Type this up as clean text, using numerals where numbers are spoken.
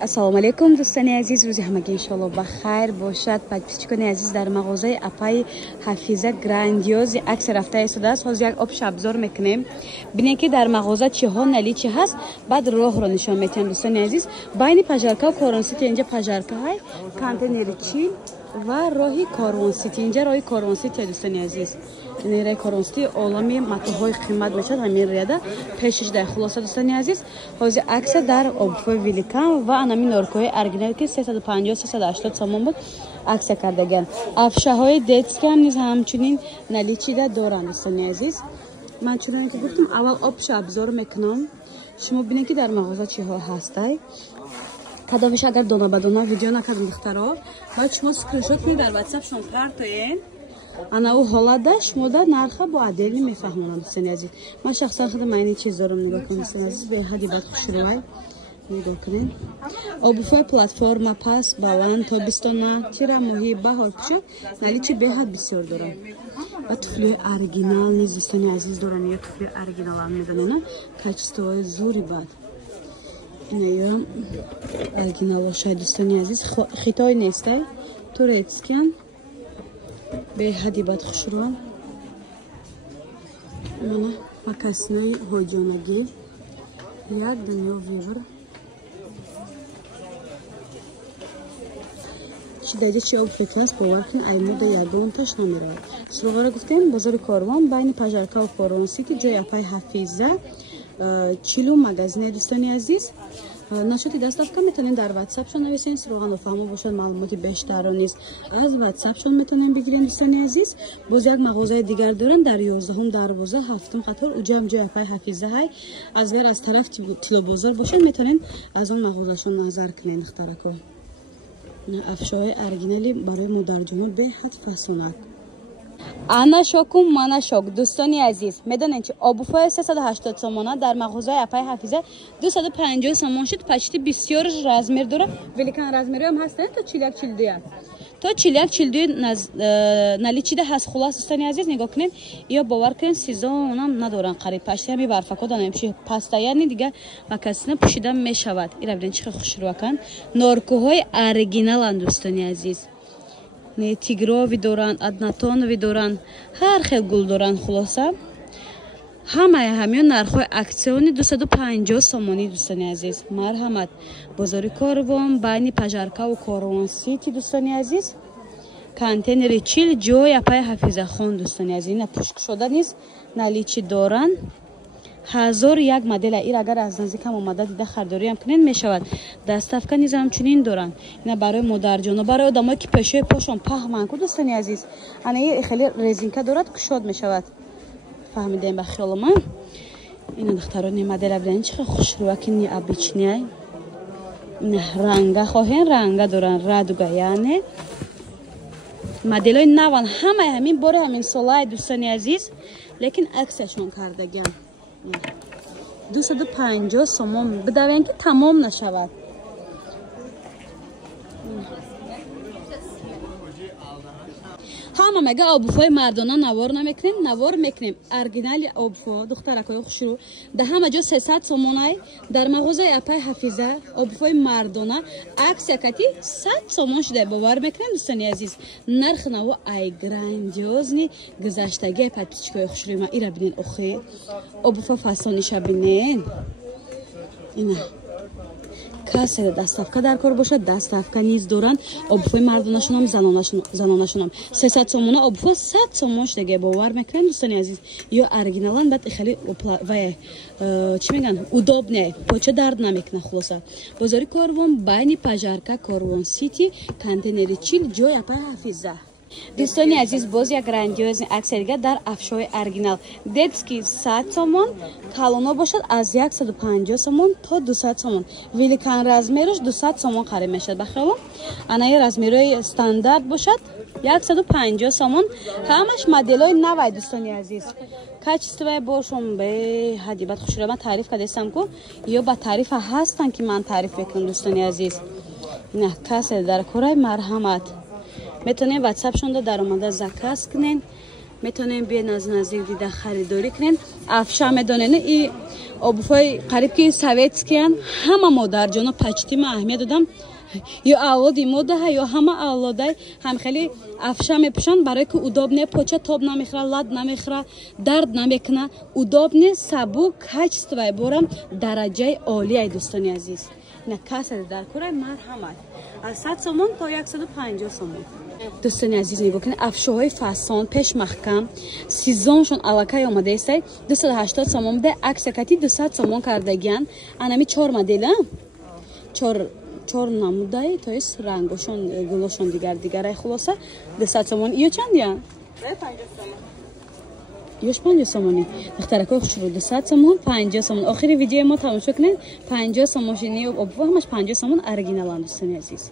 ассалому алейкум дӯстони азиз, рӯзи ҳамагӣ иншоалло ба хайр бошад. подписчикони азиз, дар мағозаи апаи ҳафиза грандиози акси рафта истодааст. ҳозир як обши обзор мекунем, бинем ки дар мағоза чиҳо налӣ чи ҳаст, баъд роҳро нишон метиҳам. дӯстони азиз, байни пажаркаву Корвон-Сити инҷа пажаркаҳай контейнери чил ва роҳи Корвон-Сити, инҷа роҳи Корвон-Сити. дӯстони азиз, нерай Корвон-Сити олами матоъҳои қимат мешавад. ҳамин рияда пешиш дай хулоса. дӯстони азиз, ҳозир акса дар обфои великан ва анами норкои оригинал ки 350-380 сомон буд, аксия кардаган. афшаҳои детски ҳам низ ҳамчунин наличида доранд. дӯстони азиз, ман чунон ки гуфтам, аввал обши обзор мекунам, шумо бинед ки дар мағоза чиҳо ҳастай. кадовиш агар дона ба дона видео накардам духтаро, баъд шумо скриншот ки дар WhatsApp шумо партоен анау ҳолада шумода нарха бо адели мефаҳмонам. дӯстони азиз, ман шахсан худам айни чиз дорам. нигоҳ кунед дӯстони азиз, беҳади бад хушрӯй. нигоҳ кунед, обуфои платформа паст, баланд, тобистона, тира, моҳӣ, баҳор пӯшак наличи беҳад бисёр дорам. ва туфлиҳои оригинал низ дӯстони азиз дорам. ё туфлиҳои оригиналам медонена, качествои зури бад. ё оригинал бошад. дӯстони азиз, хитой нестай, турецкиан беҳади бад хушрӯ. мана макасинаи ҳоҷонагӣ, як дунё вивр. чи даҷа чи об фекласт бовар кунед, аймода ягонташ намеравад. суроғара гуфтем бозори Корвон байни пажаркаву Корвон-Сити, ҷои апаи ҳафиза чилу магазине. дӯстони азиз, нашоти доставка метавонем дар WhatsApp-шон нависем. суроға нофаҳмо бошад, маълумоти бештарро низ аз WhatsApp-шон метавонем бигирем. дӯстони азиз, боз як мағозаи дигар дорам дар 11-ум дарвоза 7-ум қатор, уҷам ҷои апаи ҳафизаҳай. агар аз тараф тилобозор бошад, метавонем аз он мағозашон назар кунем. духтарако, афшоҳои оригинали барои модарҷоно беҳад фасонак. ана шоку мана шок. дӯстони азиз, медонед чи обуфои 380 сомона дар мағозаи апаи ҳафиза 250 сомон шуд. почти бисёр размер дора. великан размери ҳам ҳастан то 41-42 то 41-42 наличида ҳаст. хулос дӯстони азиз, нигоҳ кунед, ё бовар кунед сезонам надоран қариб пашти ҳами барфако данамши паста, яъни дига макасина пӯшида мешавад. ира бинед чихел хушрӯакан. норкуҳои оригиналанд дӯстони азиз, не тигрови доранд, аднатонови доранд, ҳар хел гул доранд. хулоса ҳамаи ҳамён нархҳои аксиони 250 сомонӣ. дӯстони азиз, марҳамат, бозори Корвон байни пажаркаву Корвон-Сити. дӯстони азиз, контейнери чил ҷои апаи ҳафизахон. дӯстони азиз, ина пӯшкшода низ наличи доранд. 1001 модела. ир агар аз наздикам омада дида харидориам кунед мешавад. доставка низ ҳамчунин доранд. ина барои модарҷоно, барои одамое ки пешои пошон паҳман ку. дӯстони азиз, ана хеле резинка дорад, кушод мешавад. фаҳмидем ба хиёли ман. ина духтарони модела бинен чихел хушрӯаки необычняй. ина ранга хоҳен, ранга доранд, радуга, яъне моделои наван. ҳамаи ҳамин бори ҳамин солаи дӯстони азиз, лекин аксияшон кардаган. 250 сомон бидавен ки тамом нашавад. ҳама мега обуфои мардона навор намекунем, навор мекунем. оригинали обуфо духтаракои хушрӯ да ҳама ҷо 300 сомонай. дар мағозаи апаи ҳафиза обуфои мардона аксия кати 100 сомон шуда бовар мекунем. дӯстони азиз, нархи наво ай грандиозни гузаштагии подписчикои хушрӯи ман. ира бинен, охи обуфо фасониша бинен. ина касе доставка дар кор бошад, доставка низ доранд. обуфои мардонашонам, занонашонам 300 сомона, обуфо 100 сомон шудаге бовар мекунем. дӯстони азиз, ё оригиналан, баъд хеле чӣ мегӯянд, удобне, поча дард намекунад. хулоса бозори Корвон байни пажарка Корвон-Сити, контейнери чил ҷои апаи ҳафиза. дӯстони азиз, боз як грандиозни аксия дига дар афшоҳои оригинал. детски 100 сомон, калоно бошад аз 150 сомон то 200 сомон. великан размераш 200 сомон қариб мешавад. бахело анаи размерои стандарт бошад 150 сомон. ҳамаш моделои навай. дӯстони азиз, качествои бошон беҳади бад хушрӯ. ман таъриф кардастам ку ё ба таърифа ҳастан ки ман таъриф мекунам. дӯстони азиз, ина касе дар корай марҳамат. метавонем WhatsApp-шон дар омада заказ кунен. میتونیم بیاین از نزدیک دیده خریداری کنین. افشا میدونین این обувهای قریب که سویتسکی هن، همه مادرجانا почти من اهمیت دادم یا اولادی мода یا همه اولادای هم خیلی افشا میپوشن برای که удобне پوچه تاب نمیخوره، لد نمیخوره، درد نمیکنه، удобне سبک کачество بارم درجه عالی ای دوستانی عزیز. نه کاسه در کوره مرحمت از 100 سومون تا 150 سومون. دوستانی عزیز نگاه کنید افشاهای فسان پیش محکم سیزونشون الکی آمده است 280 سومون بوده عکس کتی 200 سومون کردگیان انمی 4 مدل 4 نموده تا است رنگشون گلوشون دیگر خلاصه 200 سومون ایو چند یا 50 سومونی دخترکای خوش رو 200 سومون 50 سومون آخری ویدیو ما تماشا کنید 50 سومونی و همش 50 سومون اورجینال دوستانی عزیز.